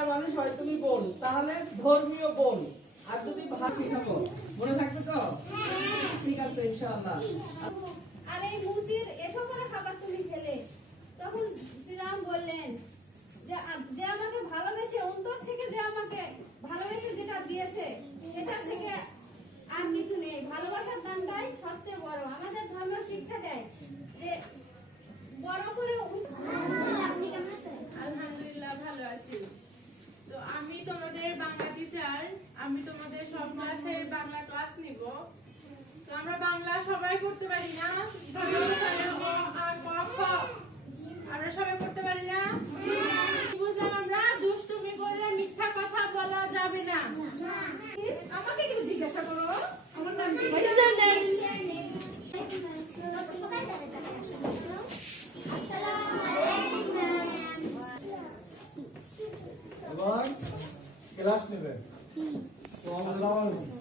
ছেলে মানুষ হয় তুমি বোন তাহলে ধর্মীয় বোন। আর যদি ভাষা খাব মনে থাকবে তো? ঠিক আছে ইনশাআল্লাহ। আর এই এসব করে খাবার তুমি খেলে। তখন শ্রীরাম বললেন যে যে আমাকে ভালোবেসে অন্তর থেকে যে আমাকে ভালোবেসে যেটা দিয়েছে সেটা থেকে আর কিছু নেই। ভালোবাসার দানটাই সবচেয়ে বড়। আমাদের ধর্ম শিক্ষা দেয় যে বড় করে আপনি কেমন আছেন আলহামদুলিল্লাহ ভালো আছি। তো আমি তোমাদের বাংলা টিচার আমি তোমাদের সব ক্লাসের বাংলা ক্লাস নিব তো আমরা বাংলা সবাই পড়তে পারি না ধরো, ধরো, অ, আ, ক, খ। আমরা সবাই পড়তে পারি না বুঝলাম আমরা দুষ্টুমি করলে মিথ্যা কথা বলা যাবে না আমাকে কেউ জিজ্ঞাসা করো আমার নাম কি? এবং ক্লাস নেবে। তো আসসালামু আলাইকুম